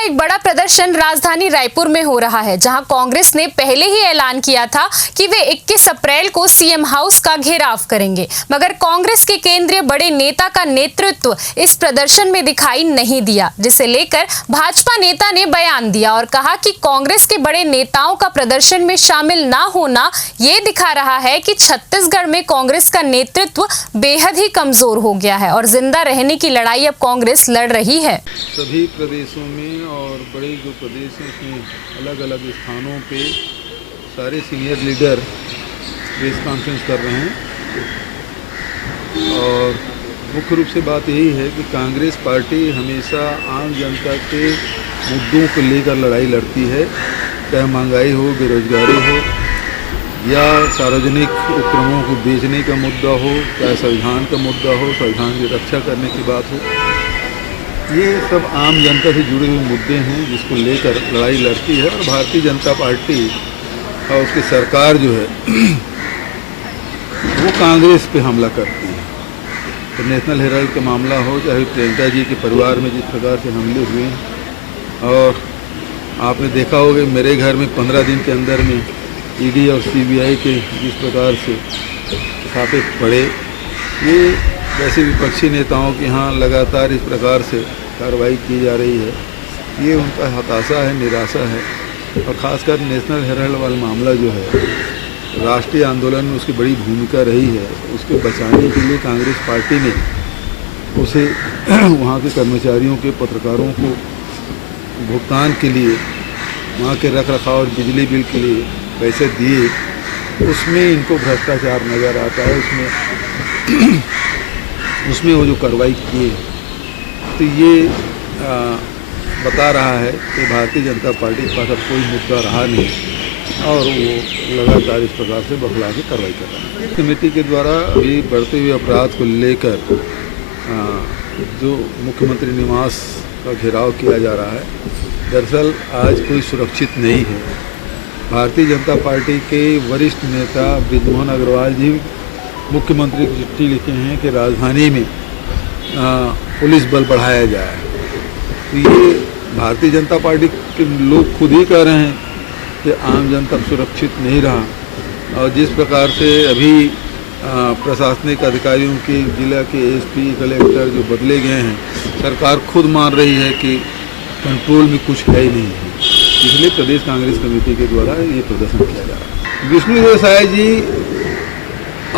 एक बड़ा प्रदर्शन राजधानी रायपुर में हो रहा है, जहां कांग्रेस ने पहले ही ऐलान किया था कि वे 21 अप्रैल को सीएम हाउस का घेराव करेंगे, मगर कांग्रेस के केंद्रीय बड़े नेता का नेतृत्व इस प्रदर्शन में दिखाई नहीं दिया, जिसे लेकर भाजपा नेता ने बयान दिया और कहा कि कांग्रेस के बड़े नेताओं का प्रदर्शन में शामिल ना होना ये दिखा रहा है कि छत्तीसगढ़ में कांग्रेस का नेतृत्व बेहद ही कमजोर हो गया है और जिंदा रहने की लड़ाई अब कांग्रेस लड़ रही है। सभी प्रदेशों में और बड़े जो प्रदेश हैं उसमें अलग अलग स्थानों पे सारे सीनियर लीडर प्रेस कॉन्फ्रेंस कर रहे हैं और मुख्य रूप से बात यही है कि कांग्रेस पार्टी हमेशा आम जनता के मुद्दों को लेकर लड़ाई लड़ती है, चाहे महंगाई हो, बेरोजगारी हो या सार्वजनिक उपक्रमों को बेचने का मुद्दा हो, चाहे संविधान का मुद्दा हो, संविधान की रक्षा करने की बात हो। ये सब आम जनता से जुड़े हुए मुद्दे हैं जिसको लेकर लड़ाई लड़ती है और भारतीय जनता पार्टी और उसकी सरकार जो है वो कांग्रेस पे हमला करती है। तो नेशनल हेराल्ड का मामला हो, चाहे प्रियंका जी के परिवार में जिस प्रकार से हमले हुए हैं और आपने देखा होगा मेरे घर में 15 दिन के अंदर में ईडी और सीबीआई के जिस प्रकार से छापे पड़े, ये वैसे विपक्षी नेताओं के यहाँ लगातार इस प्रकार से कार्रवाई की जा रही है, ये उनका हताशा है, निराशा है। और ख़ासकर नेशनल हेराल्ड वाला मामला जो है राष्ट्रीय आंदोलन में उसकी बड़ी भूमिका रही है, उसके बचाने के लिए कांग्रेस पार्टी ने उसे वहाँ के कर्मचारियों के, पत्रकारों को भुगतान के लिए, वहाँ के रख रखाव और बिजली बिल के लिए पैसे दिए, उसमें इनको भ्रष्टाचार नज़र आता है। उसमें वो जो कार्रवाई किए, तो ये बता रहा है कि भारतीय जनता पार्टी के पास अब कोई मुद्दा रहा नहीं और वो लगातार इस प्रकार से बखला के कार्रवाई कर रहा है। समिति के द्वारा अभी बढ़ते हुए अपराध को लेकर जो मुख्यमंत्री निवास का घेराव किया जा रहा है, दरअसल आज कोई सुरक्षित नहीं है। भारतीय जनता पार्टी के वरिष्ठ नेता बृजमोहन अग्रवाल जी मुख्यमंत्री को चिट्ठी लिखे हैं कि राजधानी में पुलिस बल बढ़ाया जाए। तो ये भारतीय जनता पार्टी के लोग खुद ही कह रहे हैं कि आम जनता सुरक्षित नहीं रहा और जिस प्रकार से अभी प्रशासनिक अधिकारियों के, जिला के एसपी, कलेक्टर जो बदले गए हैं, सरकार खुद मान रही है कि कंट्रोल में कुछ है ही नहीं है। इसलिए प्रदेश कांग्रेस कमेटी के द्वारा ये प्रदर्शन किया जा रहा है। विष्णुदेव साय जी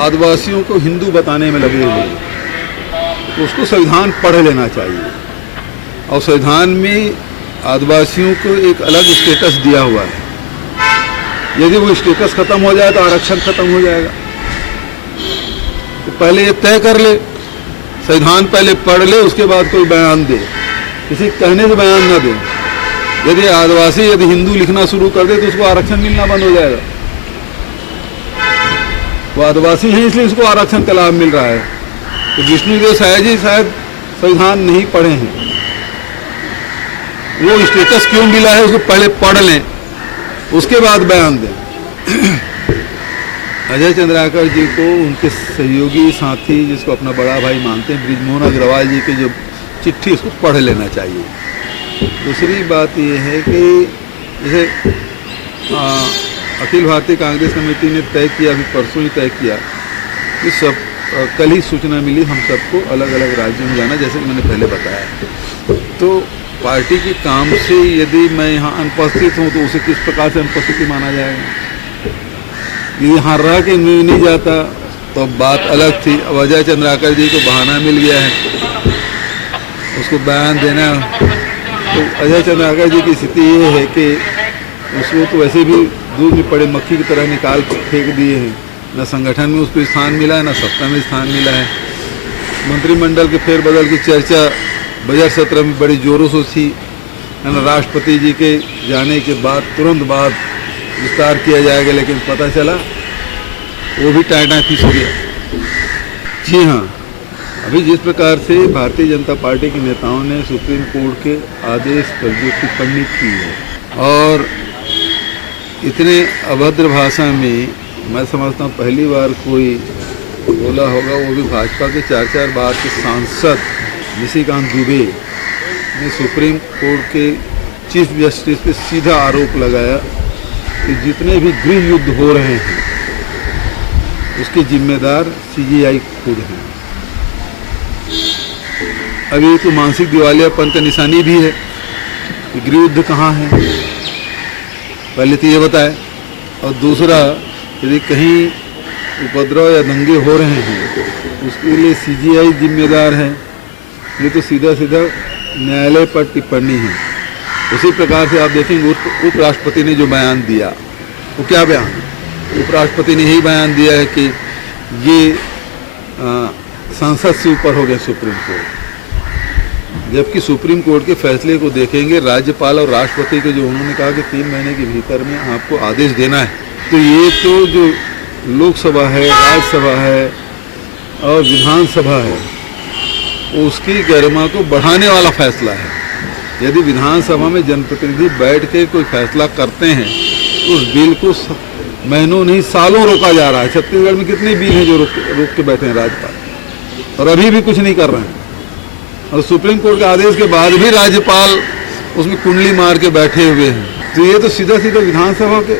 आदिवासियों को हिंदू बताने में लगे हुए हैं, तो उसको संविधान पढ़ लेना चाहिए और संविधान में आदिवासियों को एक अलग स्टेटस दिया हुआ है। यदि वो स्टेटस खत्म हो जाए तो आरक्षण खत्म हो जाएगा। तो पहले ये तय कर ले, संविधान पहले पढ़ ले, उसके बाद कोई बयान दे, किसी कहने से बयान ना दे। यदि आदिवासी हिंदू लिखना शुरू कर दे तो उसको आरक्षण मिलना बंद हो जाएगा। वो आदिवासी हैं इसलिए उसको आरक्षण का लाभ मिल रहा है। तो विष्णुदेव साय जी शायद संविधान नहीं पढ़े हैं, वो स्टेटस क्यों मिला है उसको पहले पढ़ लें, उसके बाद बयान दें। अजय चंद्राकर जी को उनके सहयोगी साथी, जिसको अपना बड़ा भाई मानते हैं, बृजमोहन अग्रवाल जी की जो चिट्ठी, उसको पढ़ लेना चाहिए। दूसरी बात ये है कि जैसे अखिल भारतीय कांग्रेस कमेटी ने तय किया, अभी परसों ही तय किया कि कल ही सूचना मिली हम सबको अलग अलग राज्यों में जाना, जैसे कि मैंने पहले बताया। तो पार्टी के काम से यदि मैं यहाँ अनुपस्थित हूँ तो उसे किस प्रकार से अनुपस्थिति माना जाएगा। यदि यहाँ रह के नहीं जाता तो बात अलग थी। अब अजय चंद्राकर जी को बहाना मिल गया है उसको बयान देना, तो अजय चंद्राकर जी की स्थिति ये है कि उसको तो वैसे भी दूध में पड़े मक्खी की तरह निकाल फेंक दिए हैं। न संगठन में उसको स्थान मिला है, न सत्ता में स्थान मिला है। मंत्रिमंडल के फेरबदल की चर्चा बजट सत्र में बड़ी जोरों से थी, न राष्ट्रपति जी के जाने के बाद तुरंत बाद विस्तार किया जाएगा, लेकिन पता चला वो भी टाइटा फीस हो गया। जी हाँ, अभी जिस प्रकार से भारतीय जनता पार्टी के नेताओं ने सुप्रीम कोर्ट के आदेश पर जो टिप्पणी की है और इतने अभद्र भाषा में, मैं समझता हूँ पहली बार कोई बोला होगा, वो भी भाजपा के 4 बार के सांसद निशिकांत दुबे ने सुप्रीम कोर्ट के चीफ जस्टिस पे सीधा आरोप लगाया कि जितने भी गृह युद्ध हो रहे हैं उसके जिम्मेदार सीजीआई खुद हैं। अभी तो मानसिक दिवालियापन का निशानी भी है कि गृह युद्ध कहाँ है, पहले तो ये बताए। और दूसरा, यदि कहीं उपद्रव या दंगे हो रहे हैं उसके लिए सीजीआई जिम्मेदार है, ये तो सीधा सीधा न्यायालय पर टिप्पणी है। उसी प्रकार से आप देखेंगे उपराष्ट्रपति ने जो बयान दिया, वो क्या बयान? उपराष्ट्रपति ने यही बयान दिया है कि ये संसद से ऊपर हो गया सुप्रीम कोर्ट। जबकि सुप्रीम कोर्ट के फैसले को देखेंगे, राज्यपाल और राष्ट्रपति को जो उन्होंने कहा कि 3 महीने के भीतर में आपको आदेश देना है, तो ये तो जो लोकसभा है, राज्यसभा है और विधानसभा है, उसकी गरिमा को बढ़ाने वाला फैसला है। यदि विधानसभा में जनप्रतिनिधि बैठ के कोई फैसला करते हैं तो उस बिल को महीनों नहीं सालों रोका जा रहा है। छत्तीसगढ़ में कितने बिल हैं जो रोक के बैठे हैं राज्यपाल, और अभी भी कुछ नहीं कर रहे हैं। और सुप्रीम कोर्ट के आदेश के बाद भी राज्यपाल उसमें कुंडली मार के बैठे हुए हैं। तो ये तो सीधा सीधा विधानसभा के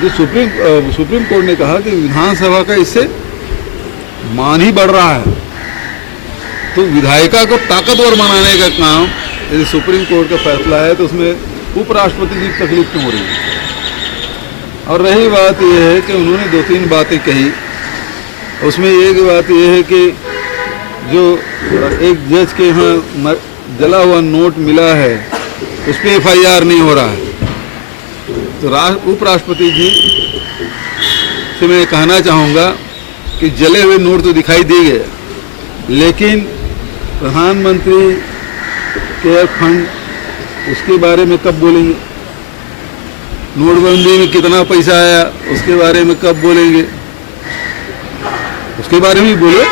जो सुप्रीम कोर्ट ने कहा कि विधानसभा का इससे मान ही बढ़ रहा है। तो विधायिका को ताकतवर बनाने का काम यदि सुप्रीम कोर्ट का फैसला है तो उसमें उपराष्ट्रपति की तकलीफ क्यों हो रही है? और रही बात यह है कि उन्होंने 2-3 बातें कही, उसमें एक बात यह है कि जो एक जज के यहाँ जला हुआ नोट मिला है उस पर FIR नहीं हो रहा है। तो उपराष्ट्रपति जी से मैं कहना चाहूँगा कि जले हुए नोट तो दिखाई दे गए, लेकिन प्रधानमंत्री केयर फंड उसके बारे में कब बोलेंगे? नोटबंदी में कितना पैसा आया उसके बारे में कब बोलेंगे? उसके बारे में ही बोले।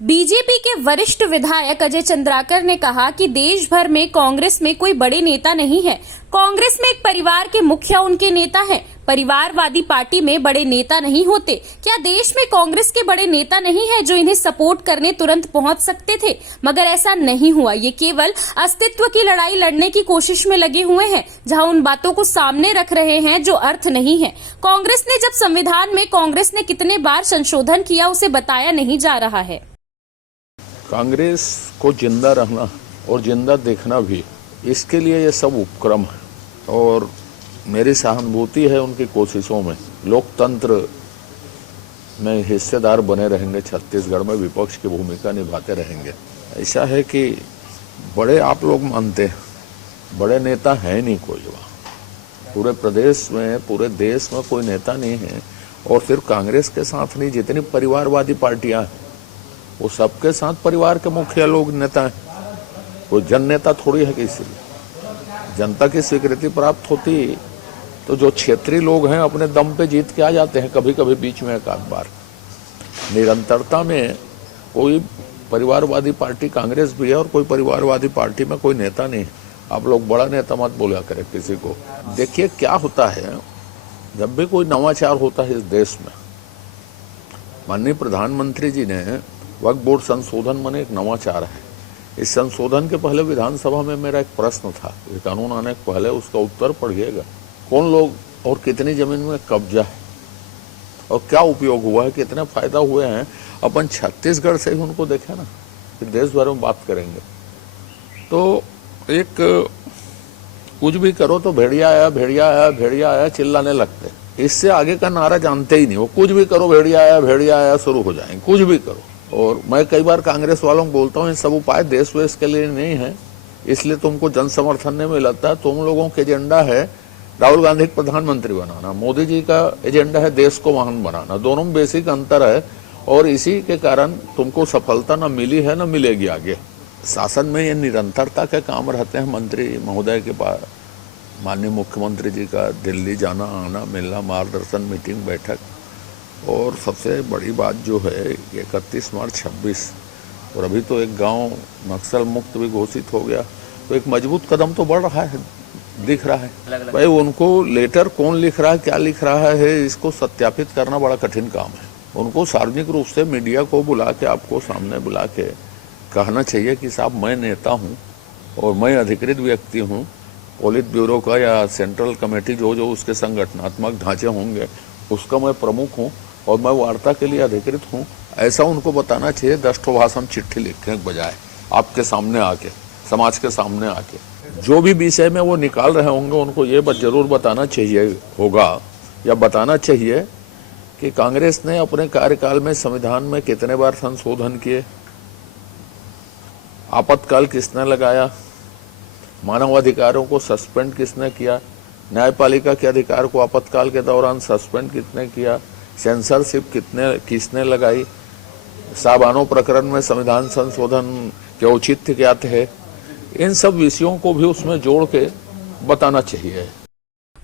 बीजेपी के वरिष्ठ विधायक अजय चंद्राकर ने कहा कि देश भर में कांग्रेस में कोई बड़े नेता नहीं है। कांग्रेस में एक परिवार के मुखिया उनके नेता हैं। परिवारवादी पार्टी में बड़े नेता नहीं होते। क्या देश में कांग्रेस के बड़े नेता नहीं है जो इन्हें सपोर्ट करने तुरंत पहुंच सकते थे? मगर ऐसा नहीं हुआ। ये केवल अस्तित्व की लड़ाई लड़ने की कोशिश में लगे हुए हैं, जहां उन बातों को सामने रख रहे हैं जो अर्थ नहीं है। कांग्रेस ने जब संविधान में कांग्रेस ने कितने बार संशोधन किया उसे बताया नहीं जा रहा है। कांग्रेस को जिंदा रहना और जिंदा देखना भी, इसके लिए ये सब उपक्रम है और मेरी सहानुभूति है उनकी कोशिशों में। लोकतंत्र में हिस्सेदार बने रहेंगे, छत्तीसगढ़ में विपक्ष की भूमिका निभाते रहेंगे। ऐसा है कि बड़े आप लोग मानते हैं, बड़े नेता है नहीं कोई वहाँ। पूरे प्रदेश में, पूरे देश में कोई नेता नहीं है। और सिर्फ कांग्रेस के साथ नहीं, जितनी परिवारवादी पार्टियां हैं वो सबके साथ परिवार के मुखिया लोग नेता हैं। कोई जन नेता थोड़ी है किसी। जनता की स्वीकृति प्राप्त होती तो जो क्षेत्रीय लोग हैं अपने दम पे जीत के आ जाते हैं, कभी कभी बीच में एक आध बार। निरंतरता में कोई परिवारवादी पार्टी कांग्रेस भी है और कोई परिवारवादी पार्टी में कोई नेता नहीं है। आप लोग बड़ा नेता मत बोला करें किसी को। देखिए क्या होता है, जब भी कोई नवाचार होता है इस देश में, माननीय प्रधानमंत्री जी ने वक्फ बोर्ड संशोधन माने एक नवाचार है। इस संशोधन के पहले विधानसभा में मेरा एक प्रश्न था, ये कानून आने के पहले, उसका उत्तर पढ़िएगा। कौन लोग और कितनी जमीन में कब्जा है और क्या उपयोग हुआ है, कितने फायदा हुए हैं। अपन छत्तीसगढ़ से ही उनको देखें ना, फिर देश भर में बात करेंगे। तो एक कुछ भी करो तो भेड़िया आया, भेड़िया आया, भेड़िया आया चिल्लाने लगते। इससे आगे का नारा जानते ही नहीं। वो कुछ भी करो भेड़िया आया शुरू हो जाएंगे, कुछ भी करो। और मैं कई बार कांग्रेस वालों को बोलता हूँ, ये सब उपाय देश वेश के लिए नहीं है, इसलिए तुमको जन समर्थन नहीं मिलता। तुम लोगों का एजेंडा है राहुल गांधी को प्रधानमंत्री बनाना, मोदी जी का एजेंडा है देश को महान बनाना। दोनों में बेसिक अंतर है और इसी के कारण तुमको सफलता न मिली है न मिलेगी आगे। शासन में ये निरंतरता के काम रहते हैं। मंत्री महोदय के पास माननीय मुख्यमंत्री जी का दिल्ली जाना आना, मिलना, मार्गदर्शन, मीटिंग, बैठक। और सबसे बड़ी बात जो है 31 मार्च 26, और अभी तो एक गांव नक्सल मुक्त भी घोषित हो गया, तो एक मजबूत कदम तो बढ़ रहा है, दिख रहा है। भाई उनको लेटर कौन लिख रहा है, क्या लिख रहा है, इसको सत्यापित करना बड़ा कठिन काम है। उनको सार्वजनिक रूप से मीडिया को बुला के, आपको सामने बुला के कहना चाहिए कि साहब मैं नेता हूँ और मैं अधिकृत व्यक्ति हूँ पोलित ब्यूरो का या सेंट्रल कमेटी जो जो उसके संगठनात्मक ढांचे होंगे उसका मैं प्रमुख हूं और मैं वार्ता के लिए अधिकृत हूं, ऐसा उनको बताना चाहिए। 10 ठो भाषण चिट्ठी लिखने के बजाय आपके सामने आके, समाज के सामने आके जो भी विषय में वो निकाल रहे होंगे उनको ये जरूर बताना चाहिए होगा या बताना चाहिए कि कांग्रेस ने अपने कार्यकाल में संविधान में कितने बार संशोधन किए, आपातकाल किसने लगाया, मानव अधिकारों को सस्पेंड किसने किया, न्यायपालिका के अधिकार को आपातकाल के दौरान सस्पेंड किसने किया, सेंसरशिप किसने लगाई, साबानो प्रकरण में संविधान संशोधन के औचित्य क्या थे, इन सब विषयों को भी उसमें जोड़ के बताना चाहिए।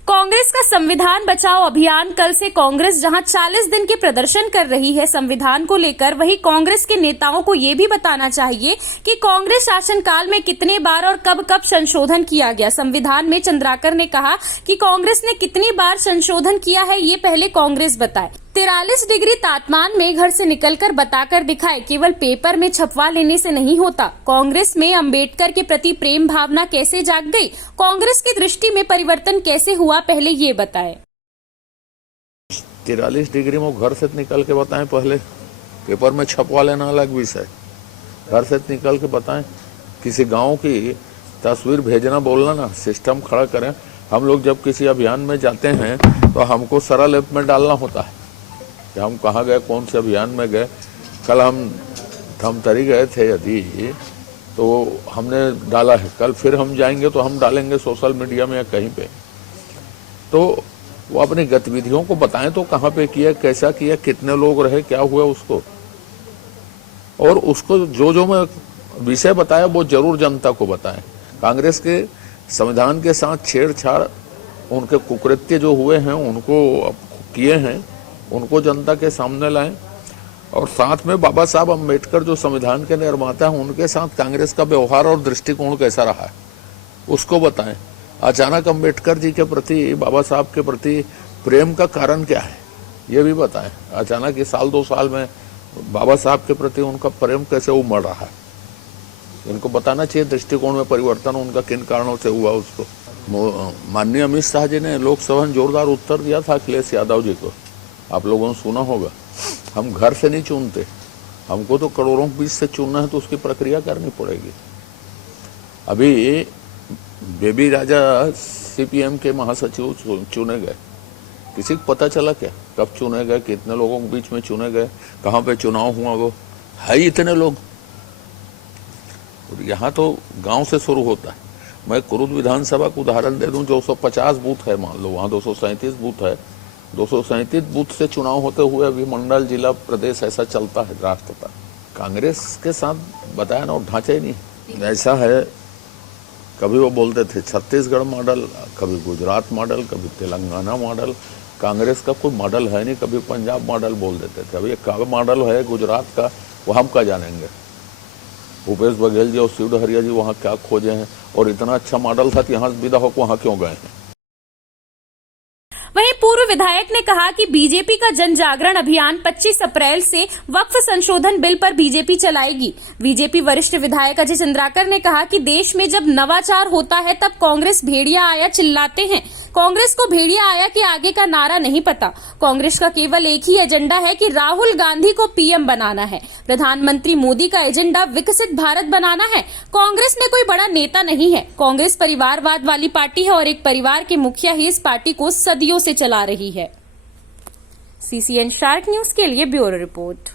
कांग्रेस का संविधान बचाओ अभियान कल से कांग्रेस जहां 40 दिन के प्रदर्शन कर रही है संविधान को लेकर, वहीं कांग्रेस के नेताओं को ये भी बताना चाहिए कि कांग्रेस शासनकाल में कितने बार और कब कब संशोधन किया गया संविधान में। चंद्राकर ने कहा कि कांग्रेस ने कितनी बार संशोधन किया है ये पहले कांग्रेस बताए। 43 डिग्री तापमान में घर से निकलकर बताकर दिखाए, केवल पेपर में छपवा लेने से नहीं होता। कांग्रेस में अंबेडकर के प्रति प्रेम भावना कैसे जाग गई, कांग्रेस की दृष्टि में परिवर्तन कैसे हुआ, पहले ये बताए। 43 डिग्री में घर से निकल के बताएं, पहले पेपर में छपवा लेना अलग विषय, घर से निकल के बताएं। किसी गांव की तस्वीर भेजना बोलना ना, सिस्टम खड़ा करें। हम लोग जब किसी अभियान में जाते हैं तो हमको सरल ऐप में डालना होता है कि हम कहाँ गए, कौन से अभियान में गए। कल हम धमतरी गए थे यदि तो हमने डाला है, कल फिर हम जाएंगे तो हम डालेंगे सोशल मीडिया में या कहीं पे। तो वो अपनी गतिविधियों को बताएं तो कहाँ पे किया, कैसा किया, कितने लोग रहे, क्या हुआ उसको, और उसको जो मैं विषय बताया वो जरूर जनता को बताएं। कांग्रेस के संविधान के साथ छेड़छाड़, उनके कुकृत्य जो हुए हैं, उनको किए हैं, उनको जनता के सामने लाएं और साथ में बाबा साहब अम्बेडकर जो संविधान के निर्माता हैं उनके साथ कांग्रेस का व्यवहार और दृष्टिकोण कैसा रहा है उसको बताएं। अचानक अम्बेडकर जी के प्रति, बाबा साहब के प्रति प्रेम का कारण क्या है ये भी बताएं। अचानक इस साल 2 साल में बाबा साहब के प्रति उनका प्रेम कैसे उमड़ रहा है, इनको बताना चाहिए। दृष्टिकोण में परिवर्तन उनका किन कारणों से हुआ उसको। माननीय अमित शाह जी ने लोकसभा में जोरदार उत्तर दिया था अखिलेश यादव जी को, आप लोगों ने सुना होगा। हम घर से नहीं चुनते, हमको तो करोड़ों के बीच से चुनना है तो उसकी प्रक्रिया करनी पड़ेगी। अभी बेबी राजा सीपीएम के महासचिव चुने गए, किसी को पता चला क्या कब चुने गए, कितने लोगों के बीच में चुने गए, कहाँ पे चुनाव हुआ, वो है ही इतने लोग। और यहाँ तो गांव से शुरू होता है। मैं कुरुद विधानसभा को उदाहरण दे दूं, 250 बूथ है, मान लो वहाँ 237 बूथ है। 237 बूथ से चुनाव होते हुए अभी मंडल, जिला, प्रदेश ऐसा चलता है राष्ट्र तक। कांग्रेस के साथ बताया ना, और ढांचा ही नहीं ऐसा है। कभी वो बोलते थे छत्तीसगढ़ मॉडल, कभी गुजरात मॉडल, कभी तेलंगाना मॉडल। कांग्रेस का कोई मॉडल है नहीं। कभी पंजाब मॉडल बोल देते थे, अभी एक मॉडल है गुजरात का, वो हम क्या जानेंगे। भूपेश बघेल जी और शिव डहरिया जी वहाँ क्या खोजे हैं, और इतना अच्छा मॉडल था कि यहाँ विदा होकर वहाँ क्यों गए हैं। वहीं पूर्व विधायक ने कहा कि बीजेपी का जन जागरण अभियान 25 अप्रैल से वक्फ संशोधन बिल पर बीजेपी चलाएगी। बीजेपी वरिष्ठ विधायक अजय चंद्राकर ने कहा कि देश में जब नवाचार होता है तब कांग्रेस भेड़िया आया चिल्लाते हैं। कांग्रेस को भेड़िया आया कि आगे का नारा नहीं पता। कांग्रेस का केवल एक ही एजेंडा है कि राहुल गांधी को पीएम बनाना है। प्रधानमंत्री मोदी का एजेंडा विकसित भारत बनाना है। कांग्रेस में कोई बड़ा नेता नहीं है। कांग्रेस परिवारवाद वाली पार्टी है और एक परिवार के मुखिया ही इस पार्टी को सदियों से चला रही है। सीसीएन शार्क न्यूज के लिए ब्यूरो रिपोर्ट।